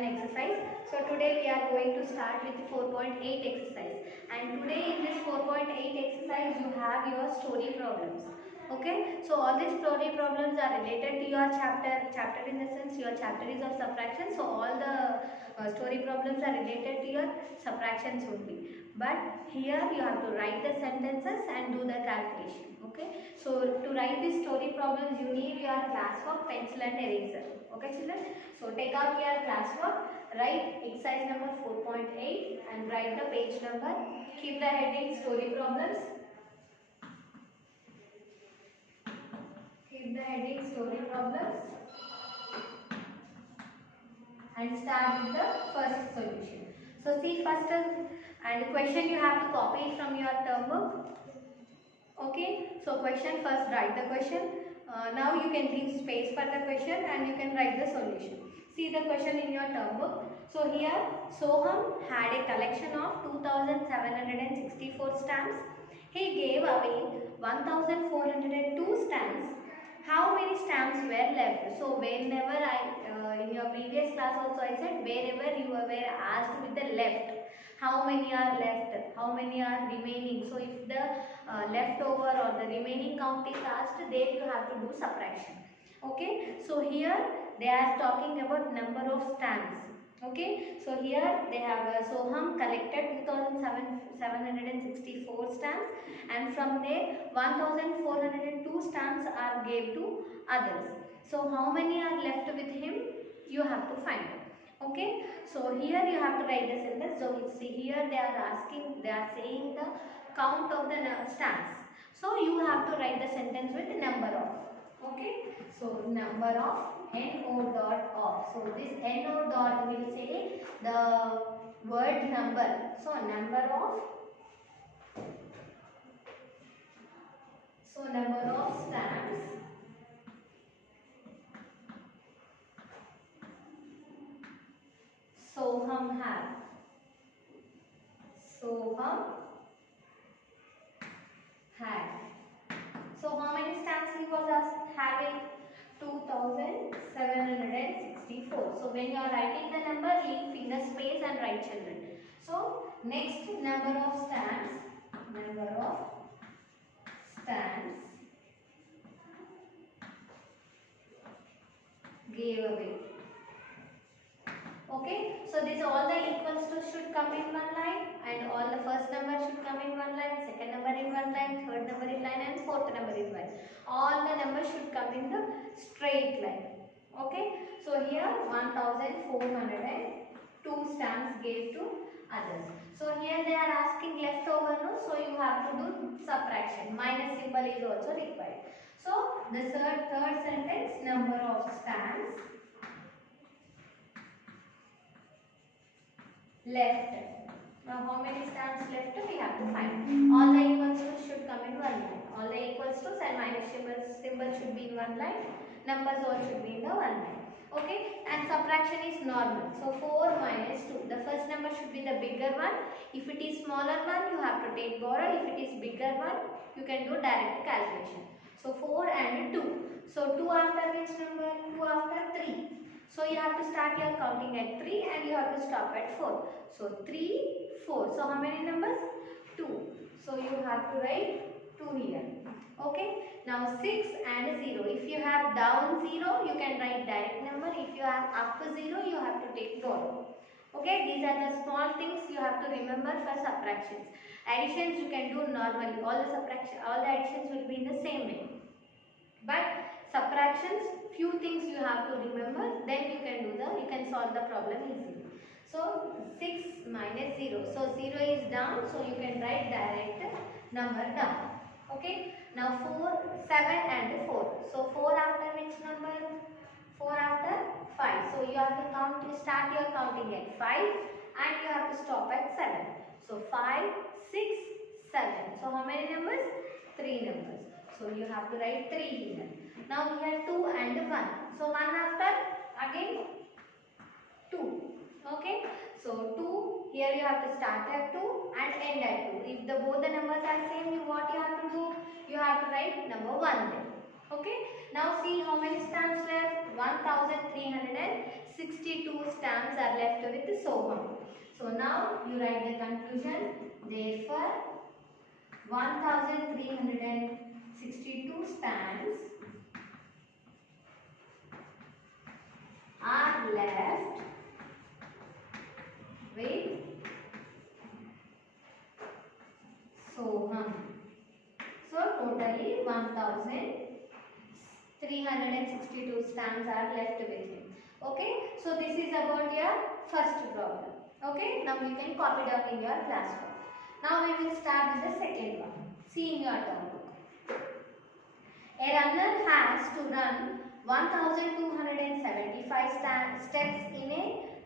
11 exercise. So today we are going to start with the 4.8 exercise, and today in this 4.8 exercise you have your story problems. Okay, so all these story problems are related to your chapter in the sense your chapter is of subtraction, so all the story problems are related to your subtractions only. But here you have to write the sentences and do the calculation. Okay, so to write these story problems you need your classwork, pencil and eraser. Okay children, so take out your classwork, write exercise number 4.8 and write the page number, keep the heading story problems, keep the heading story problems and start with the first solution. So see first and question you have to copy it from your term book. Okay, so question first write the question. Now you can leave space for the question and you can write the solution. See the question in your term book. So here Soham had a collection of 2764 stamps. He gave away 1402 stamps. How many stamps were left? So whenever in your previous class also I said wherever you were asked with the left, how many are left, how many are remaining. So if the leftover or the remaining count is asked, there you have to do subtraction. Okay, so here they are talking about number of stamps. Okay, so here they have Soham collected 2764 stamps, and from there 1402 stamps are gave to others. So how many are left with him? You have to find it. Okay, so here you have to write the sentence. So see here they are saying the count of the stamps. So you have to write the sentence with the number of. Okay, so number of NO dot of. So this NO dot will say the word number. So number of stamps Soham have. Soham had. So how many stamps he was having? 2764. So when you are writing the number, leave finger space and write children. So next number of stamps gave away. Okay, so this all the equals to should come in one line, and all the first number should come in one line, second number in one line, third number in line and fourth number in line. All the numbers should come in the straight line. Okay, so here 1402 stamps gave to others. So here they are asking leftover, no? So you have to do subtraction. Minus symbol is also required. So the third sentence, number of stamps left. Now how many stamps left we have to find. All the equals to should come in one line. All the equals to and minus symbol should be in one line. Numbers all should be in the one line. Okay, and subtraction is normal. So 4 minus 2. The first number should be the bigger one. If it is smaller one, you have to take borrow. If it is bigger one, you can do direct calculation. So 4 and 2. So 2 after which number? 2 after 3. So you have to start your counting at 3 and you have to stop at 4. So 3, 4. So how many numbers? 2. So you have to write 2 here. Okay. Now 6 and 0. If you have down 0, you can write direct number. If you have up 0, you have to take borrow. Okay. These are the small things you have to remember for subtractions. Additions you can do normally. All the additions will be in the same way. But subtractions, few things you have to remember, then you can solve the problem easily. So 6 minus 0. So 0 is down, so you can write direct number down. Okay. Now 4, 7 and 4. So 4 after which number? 4 after 5. So you have to start your counting at 5 and you have to stop at 7. So 5, 6, 7. So how many numbers? 3 numbers. So you have to write 3 here. Now here 2 and 1. So 1 after again 2. Okay. So 2, here you have to start at 2 and end at 2. If both the numbers are same, what you have to do? You have to write number 1 there. Okay. Now see how many stamps left? 1364 62 stamps are left with Soham. So now you write the conclusion. Therefore, 1362 stamps are left with Soham. So totally 1362 stamps are left with him. Okay, so this is about your first problem. Okay, now you can copy down in your classwork. Now we will start with the second one. See in your term book. A runner has to run 1275 steps in a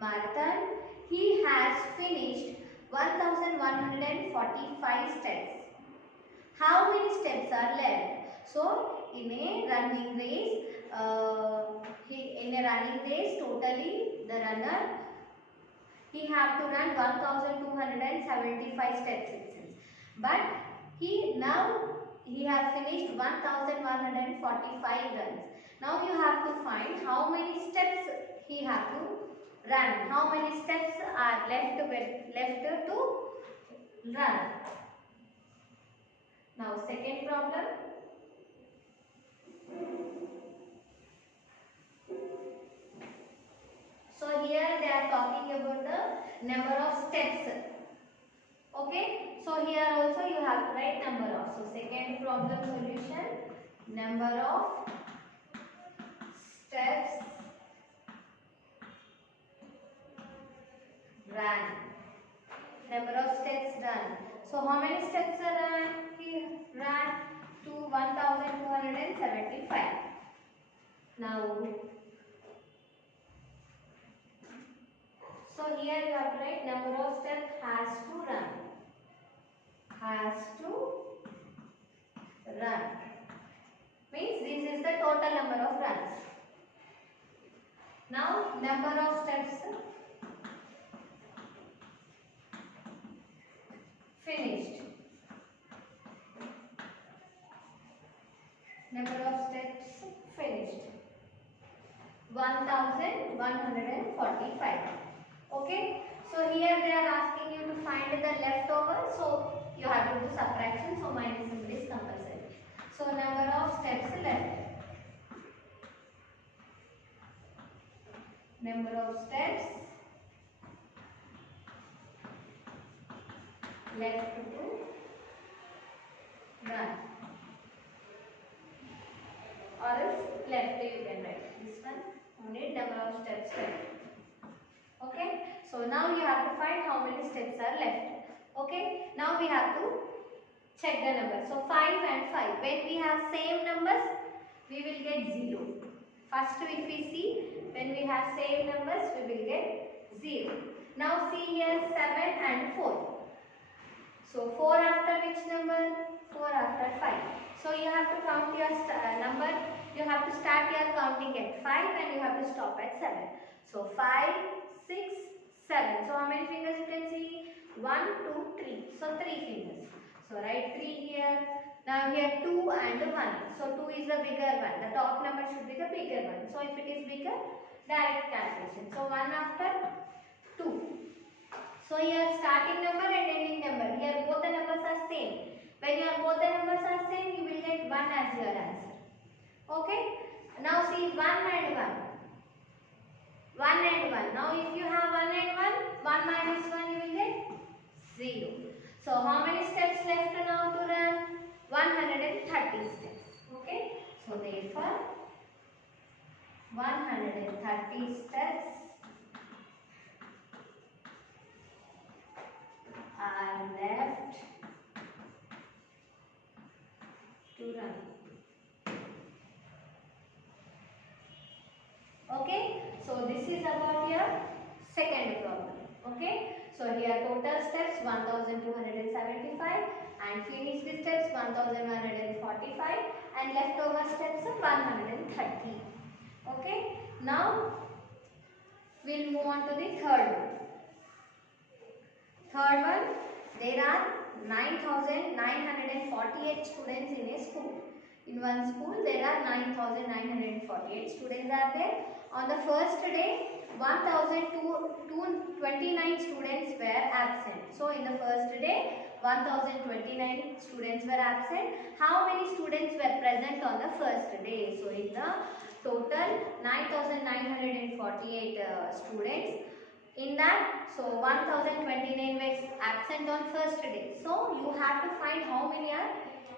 marathon. He has finished 1145 steps. How many steps are left? So in a running race, totally the runner he have to run 1275 steps it says. But he have finished 1145 runs. Now you have to find how many steps he have to run. How many steps are left to run. Now second problem. So here they are talking about the number of steps. Okay, so here also you have to write number of. So second problem solution, number of steps run. Number of steps run. So how many steps are run? He ran to 1275. Now, so here you have to write number of steps has to run. Has to run. Means this is the total number of runs. Now number of steps finished. Number of steps finished. 1145. Okay. So here they are asking you to find the leftover. So you have to do subtraction. So minus symbol is compulsory. So number of steps left. Number of steps left to run. Or else left you can write this one. Only number of steps left. Okay. So now you have to find how many steps are left. Okay. Now we have to check the numbers. So 5 and 5. When we have same numbers, we will get 0. First if we see, when we have same numbers, we will get 0. Now see here 7 and 4. So 4 after which number? 4 after 5. So you have to count your number. You have to start your counting at 5 and you have to stop at 7. So 5, 6, 7. So how many fingers you can see? 1, 2, 3. So 3 fingers. So write 3 here. Now here 2 and 1. So 2 is the bigger one. The top number should be the bigger one. So if it is bigger, direct calculation. So 1 after 2. So here starting number and ending number. Here both the numbers are same. When both the numbers are same, you will get 1 as your answer. Okay. Now see 1 and 1. 1 and 1. Now if you have 1 and 1, 1 minus 1 you will get 0. So how many steps left now to run? 130 steps. Okay. So therefore 130 steps are left to run. Okay. So this is about your second problem. Okay. So here total steps 1275 and finished steps 1145 and leftover steps 130. Okay. Now we'll move on to the third one. Third one, there are 9,948 students in a school. In one school, there are 9,948 students are there. On the first day, 1,229 students were absent. So in the first day, 1,029 students were absent. How many students were present on the first day? So in the total 9,948 students. In that, so 1,029 were absent on first day. So you have to find how many are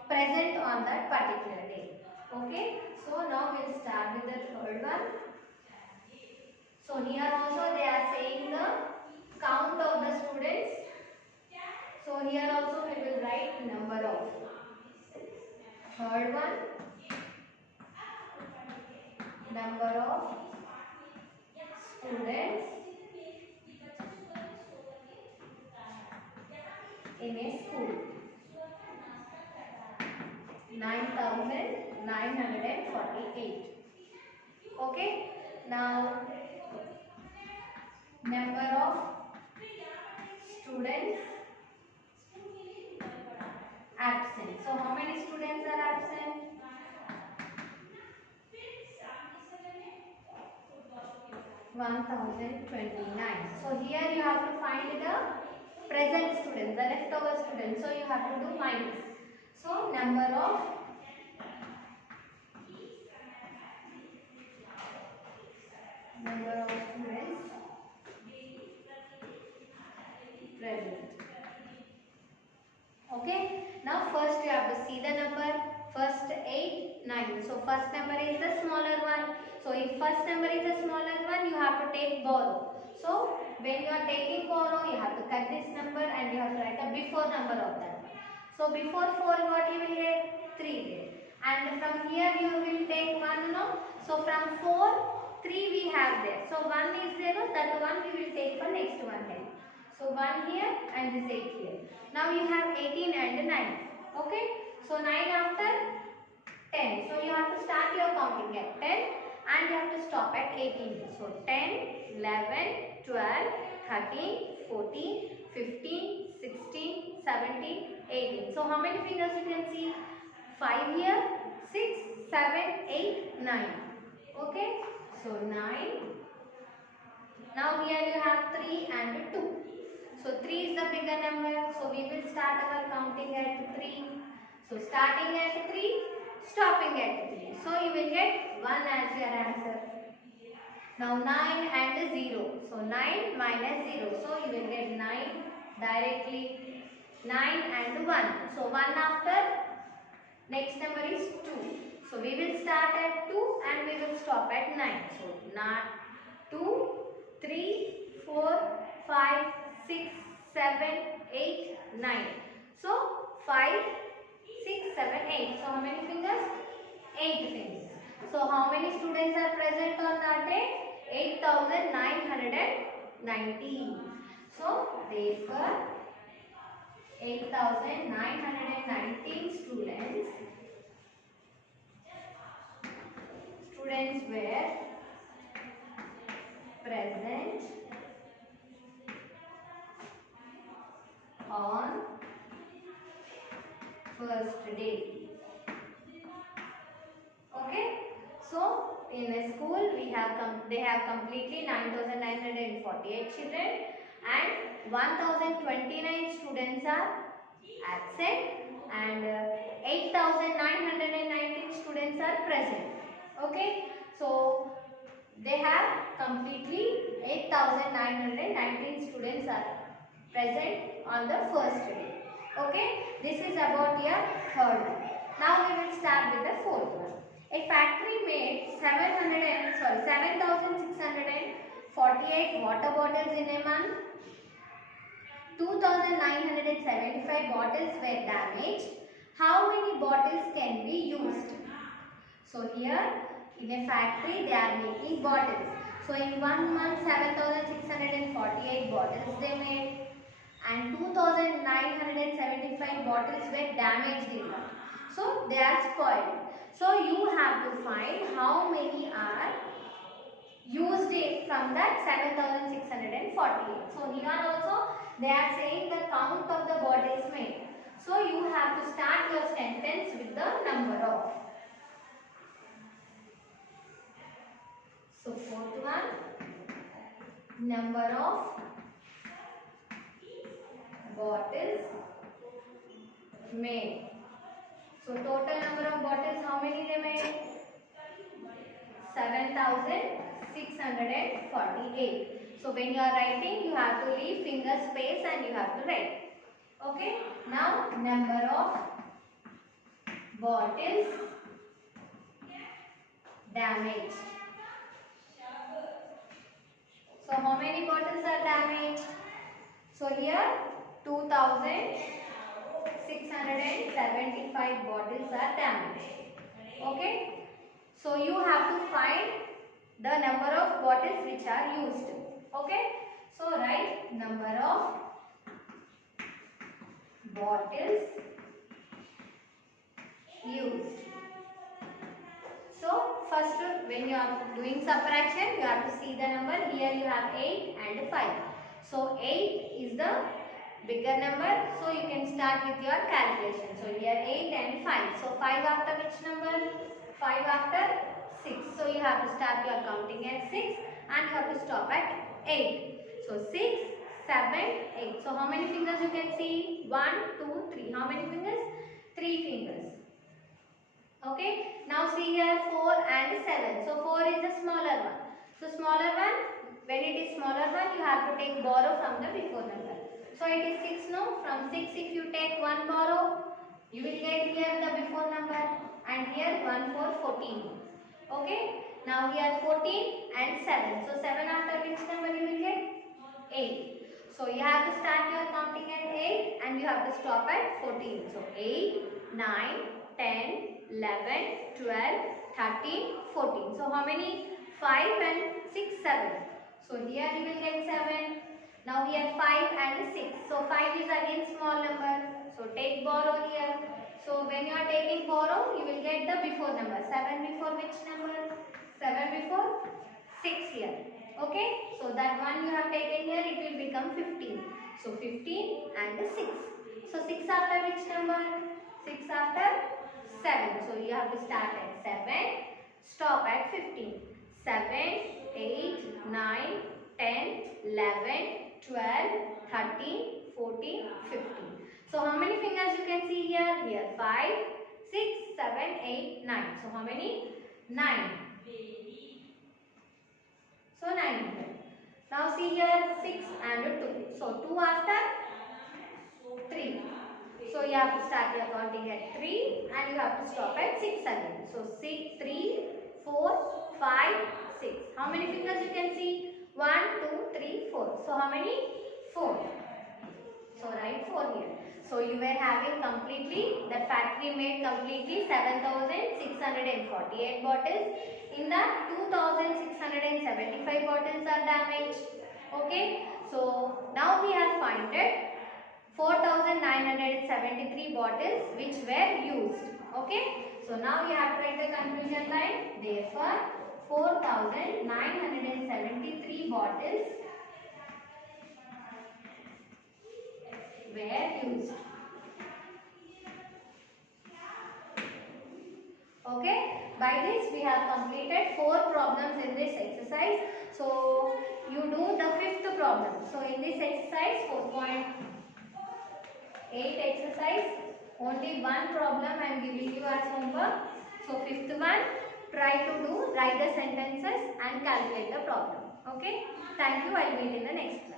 present on that particular day. Okay. So now we'll start with the third one. So here also they are saying the count of the students. So here also we will write number of. Third one, number of students in a school. 9,948. Okay. Now number of students absent. So how many students are absent? 1,029. So here you have to find the present students, the leftover students. So you have to do minus. So number of students present. Okay. Now first you have to see the number. First 8, 9. So first number is the smaller one. So if first number is the smaller one, you have to take borrow. So when you are taking borrow, you have to cut this number and you have to write the before number of that. So before 4, what you will get? 3 there. And from here you will take 1, no? So from 4, 3 we have there. So 1 is there, no? That one we will take for next one then. So 1 here and this 8 here. Now you have 18 and 9. Okay. So 9 after 10. So you have to start your counting at 10 and you have to stop at 18. So 10, 11, 12, 13, 14, 15, 16, 17, 18. So how many fingers you can see? 5 here, 6, 7, 8, 9. Okay. So 9. Now here you have 3 and 2. So 3 is the bigger number. So we will start our counting at 3. So starting at 3, stopping at 3. So you will get 1 as your answer. Now 9 and 0. So 9 minus 0. So you will get 9 directly. 9 and 1. So 1 after. Next number is 2. So we will start at 2 and we will stop at 9. So 2, 3, 4, 5, 6, 7, 8, 9. So 5, 6, 7, 8. So how many fingers? 8 fingers. So how many students are present on that day? 8,919. So therefore 8,919 students were present on first day. Okay. So in a school they have completely 9,948 children and 1,029 students are absent and 8,919 students are present. Okay. So they have completely 8,919 students are present on the first day. Okay. This is about your third one. Now we will start with the fourth one. A factory made 7,648 water bottles in a month. 2,975 bottles were damaged. How many bottles can be used? So here in a factory they are making bottles. So in 1 month 7,648 bottles they made and 2,975 bottles were damaged in that. So they are spoiled. So you have to find how many are used from that 7,648. So here also they are saying the count of the bottles made. So you have to start your sentence with the number of. So fourth one, number of bottles made. So total number of bottles, how many they made? 7,648. So when you are writing, you have to leave finger space and you have to write. Okay. Now number of bottles damaged. So how many bottles are damaged? So here 2,675 bottles are damaged. Okay. So you have to find the number of bottles which are used. Okay. So write number of bottles used. So first, when you are doing subtraction, you have to see the number. Here you have 8 and 5. So 8 is the bigger number. So you can start with your calculation. So here 8 and 5. So 5 after which number? 5 after 6. So you have to start your counting at 6 and you have to stop at 8. So 6, 7, 8. So how many fingers you can see? 1, 2, 3. How many fingers? 3 fingers. Okay. Now see here 4 and 7. So 4 is the smaller one. So smaller one, when it is smaller one, you have to take borrow from the before number. So it is 6 now. From 6 if you take 1 borrow, you will get here the before number and here 1 for 14. Okay. Now here 14 and 7. So 7 after which number you will get? 8. So you have to start your counting at 8 and you have to stop at 14. So 8, 9, 10, 11, 12, 13, 14. So how many? 5 and 6, 7. So here you will get 7. Now here 5 and 6. So 5 is again small number. So take borrow here. So when you are taking borrow, you will get the before number. 7 before which number? 7 before 6 here. Okay. So that one you have taken here, it will become 15. So 15 and 6. So 6 after which number? 6 after 7. So you have to start at 7, stop at 15. 7, 8, 9, 10, 11, 12, 13, 14, 15. So how many fingers you can see here? Here 5, 6, 7, 8, 9. So how many? 9. So 9 here. Now see here 6 and 2. So 2 after 3. So you have to start your counting at 3 and you have to stop at 6 again. So 6, 3, 4, 5, 6. How many fingers you can see? 1, 2, 3, 4. So how many? 4. So write 4 here. So you were having completely, the factory made completely 7,648 bottles. In that 2,675 bottles are damaged. Okay. So now we have found 4,973 bottles which were used. Okay. So now we have to write the conclusion line. Therefore, 4,973 bottles were used. Okay. By this we have completed 4 problems in this exercise. So you do the 5th problem. So in this exercise 4.8 exercise, only one problem I am giving you as homework. So 5th one, try to write the sentences and calculate the problem. Okay. Thank you. I will meet in the next class.